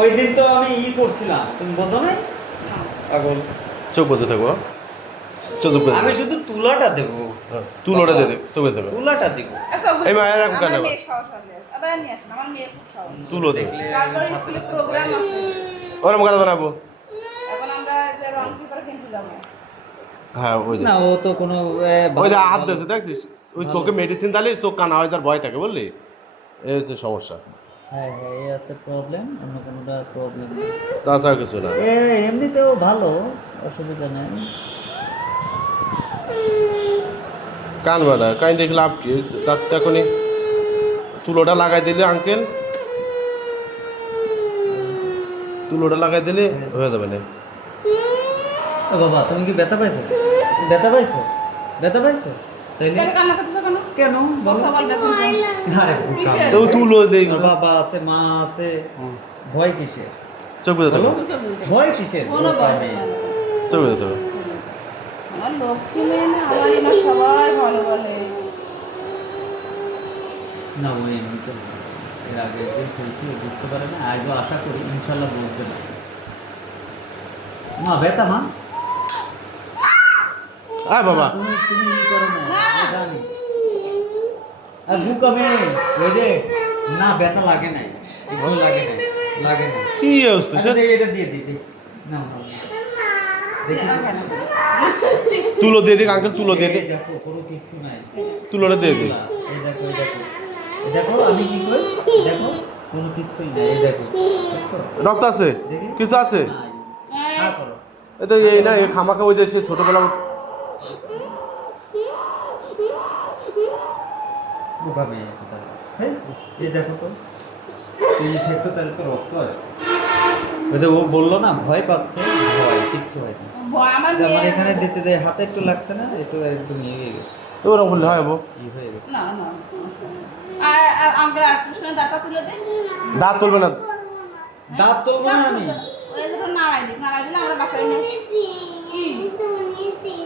ওই দিন তো আমি করছিলাম, তুমি বোঝো নাই? পাগল। চোখ বলতে থাকো, চোখ আমি শুধু তুলাটা দেবো, তুলোটা দিয়ে দেবে, চোখে দেবে। তুলাটা দিব। এই মায়ের এরকম কেন তুলো দেবে, তারপরে স্কুলে প্রোগ্রাম আছে, ওরকম গাছ বানাবো। এখন আমরা যে রং পেপার কিনতে যাবো। হ্যাঁ ওই যে না ও তো কোনো ওই যে হাত দিয়েছে দেখছিস, ওই চোখে মেডিসিন দিলে চোখ কানা হয়, তার ভয় থাকে বুঝলি, এই হচ্ছে সমস্যা, হ্যাঁ হ্যাঁ এই একটা প্রবলেম, অন্য কোনোটা প্রবলেম। তাছাড়া কিছু না। এমনিতেও ভালো, অসুবিধা নেই। কান বাড়া কান দেখলে লাভ কি, তার তো এখনই তুলোটা লাগাই দিলে আঙ্কেল, তুলোটা লাগাই দিলে হয়ে যাবে না। ও বাবা, তুমি কি ব্যথা পাইছো? ব্যথা পাইছো? ব্যথা পাইছো? তাইলে কেন কান্না করতেছো কেন? কেন বলো? সকাল বেতন পাই। আরে কিসের? তো তুলো দেই, বাবা আছে, মা আছে, ভয় কিসের? চোখ বুঝে থাকো, বলো? ভয় কিসের? কোনো ভয় নেই। চোখ বুঝে থাকো। আমার লক্ষ্মী মেয়ে না, আমারই মা সবাই ভালো বলে। না ওই এমনিতে ভালো। এর আগে যে খেলছি বুঝতে পারে না, আজও আশা করি ইনশাল্লাহ বলতে না। মা ব্যথা মা? আয় বাবা, তুমি তুমি ই করো না, আমি জানি। আর বুকামে ওই যে না ব্যথা লাগে নাই, একটু লাগে নাই, লাগে নাই। কি অবস্থা আচ্ছা, দেখি এটা দিয়ে দিই, না ভালো। দেখি তুলো দিয়ে দিক আঙ্কেল, তুলো দিয়ে দিক, এই দেখো কোনো কিছু নাই। তুলোটা দিয়ে দিক। এই দেখো, এই দেখো, এই দেখো আমি কি করি, দেখো কোনো কিছুই নাই, এই দেখো দেখছো? রক্ত আছে, দেখি। কিছু আছে, নাই। হ্যাঁ করো। এই তো এই না, এই খামাখা ওই যে সে ছোটবেলা বুকামে হ্যাঁ, এই দেখো তো এই ক্ষেত্রে তাহলে তো রক্ত আছে। ওই যে ও বললো না ভয় পাচ্ছে, ভয় কিচ্ছু হয় না। ভয় আমার আমার মেয়ে। এখানে দিতে দেয়, হাতে একটু লাগছে না, একটু একদম ইয়ে হয়ে গেছে, তো ওরকম বললে হয় বো। ই হয়ে গেছে। না না। আর আমরা কৃষ্ণ দাতা তুলে দেই। দাঁত তুলবে না, দাঁত তুলবো না আমি। ওই যখন নাড়াই দিই, নাড়াই দিলে আমরা বাসায় নিয়ে আসি।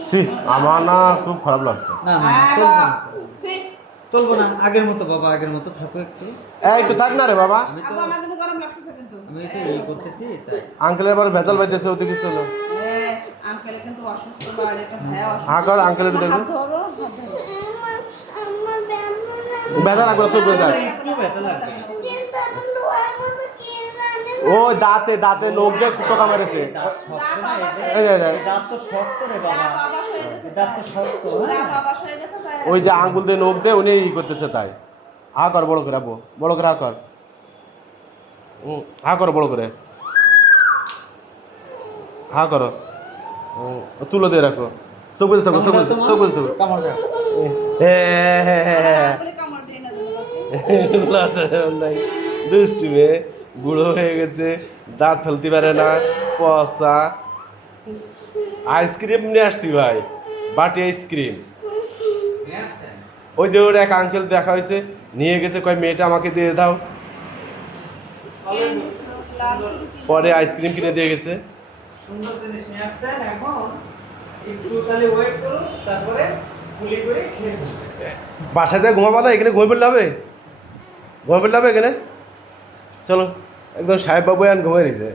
সি আমার না খুব খারাপ লাগছে। না না না, তুলবো না, সে তুলবো না, আগের মতো বাবা, আগের মতো থাকো একটু। এই একটু থাক না রে বাবা, আমি তো আব্বু আমার কিন্তু গরম লাগতেছে কিন্তু। আমি তো ই করতেছি তাই। আঙ্কেলের বারে ভেজাল বাইতেছে ওদিকে ছিল। আঙ্কেল কিন্তু অসুস্থ, বাড়ি একটা ভাই অসুস্থ। হ্যাঁ কর আঙ্কেল একটু দেখবো, হাত ধরো, হাত ধরো। ব্যথা লাগবে চোখ বুঝে থাক। একটু ব্যথা লাগবে না। ও দাঁতে দাঁতে নখ দিয়ে টোকা মেরেছে। দাঁত শক্ত না, এই যে, এই যে। এই দাঁত তো শক্ত রে বাবা, দাঁত অবশ হয়ে গেছে। এই দাঁত তো শক্ত। দাঁত হ্যাঁ অবশ হয়ে গেছে তাই। ওই যে আঙ্গুল দিয়ে নখ দিয়ে উনি ই করতেছে তাই। হা কর বড় করে আব্বু, বড় করে হা কর, হা করো বড় করে, হা করো, তুলো দিয়ে রাখো, চোখ বুঝে থাকো, চোখ বুঝে, চোখ বুঝে থাকো। কামড় দাও। বলে কামড় দিয়ে না দিলে। দুষ্টু মেয়ে, বুড়ো হয়ে গেছে, দাঁত ফেলতে পারে না, পচা। আইসক্রিম নিয়ে আসছি ভাই, বাটি আইসক্রিম। নিয়ে আসছেন? ওই যে ওর এক আঙ্কেল দেখা হয়েছে, নিয়ে গেছে, কয় মেয়েটা আমাকে দিয়ে দাও, পরে আইসক্রিম কিনে দিয়ে গেছে। সুন্দর জিনিস নিয়ে আসছেন, এখন একটু তাহলে ওয়েট করুন, তারপরে গুলি করে খেয়ে ফেলবেন। বাসায় যায় ঘুমাবা না, এখানে ঘুমে পড়লে হবে, ঘুমে পড়লে হবে এখানে, চলো একদম সাহেব বাবু এখন ঘুমিয়ে রয়েছে।